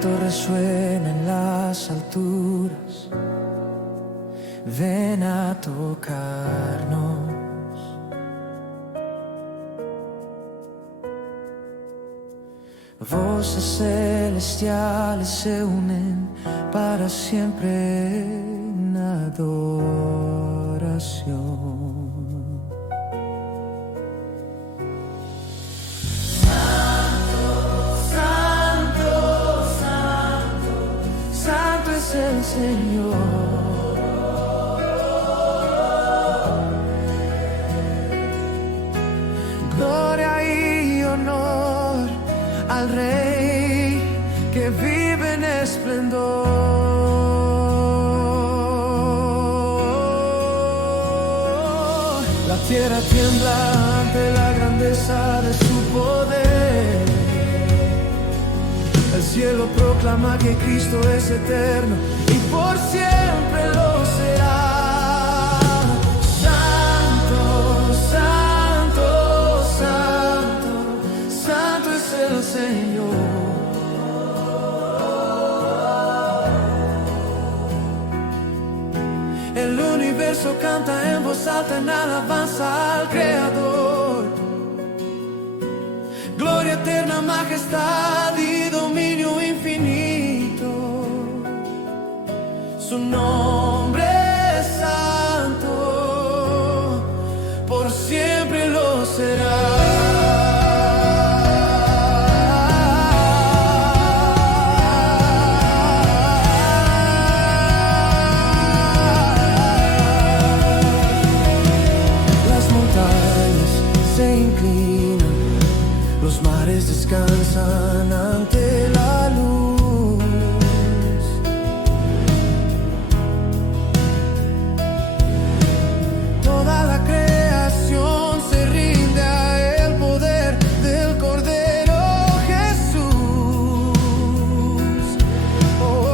canto resuena en las alturas, ven a tocarnos. Voces celestiales se unen para siempre en adoración. Es el Señor. Gloria y honor al Rey que vive en esplendor. La tierra tiembla ante la grandeza de su poder. El cielo proclama que Cristo es eterno y por siempre lo será. Santo, santo, santo, santo es el Señor. El universo canta en voz alta en alabanza al Creador. Gloria eterna, majestad y dominio infinito. Su nombre es santo, por siempre lo será. Las montañas se inclinan, los mares descansan ante la luz. Toda la creación se rinde a el poder del Cordero Jesús. Oh, oh,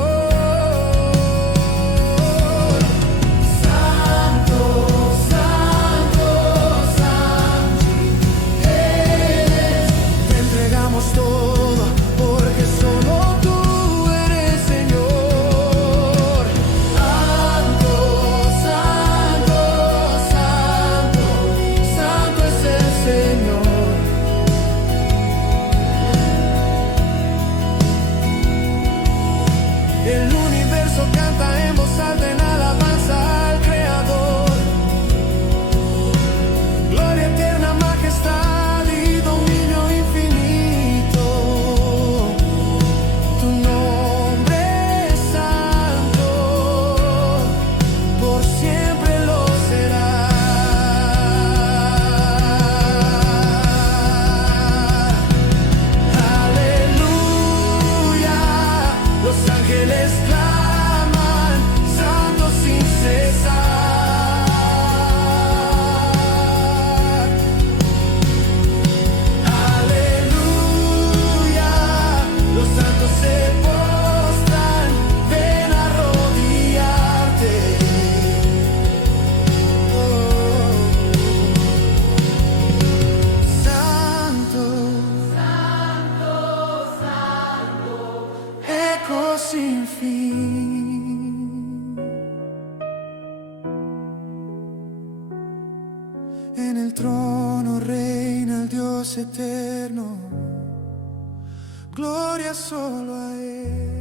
oh. Santo, santo, santo eres. Te entregamos todo porque solo tú eres Señor. Santo, santo, santo, santo es el Señor. El universo canta en voz alta en alabanza al Creador. Gloria eterna, majestad y dominio infinito. Tu nombre es santo, por siempre lo será. Aleluya, los ángeles claman, santo sin cesar. Aleluya, los santos se postran, ven a arrodillarte. Oh, santo, santo, santo, eco sin fin. En el trono reina el Dios eterno, gloria solo a Él.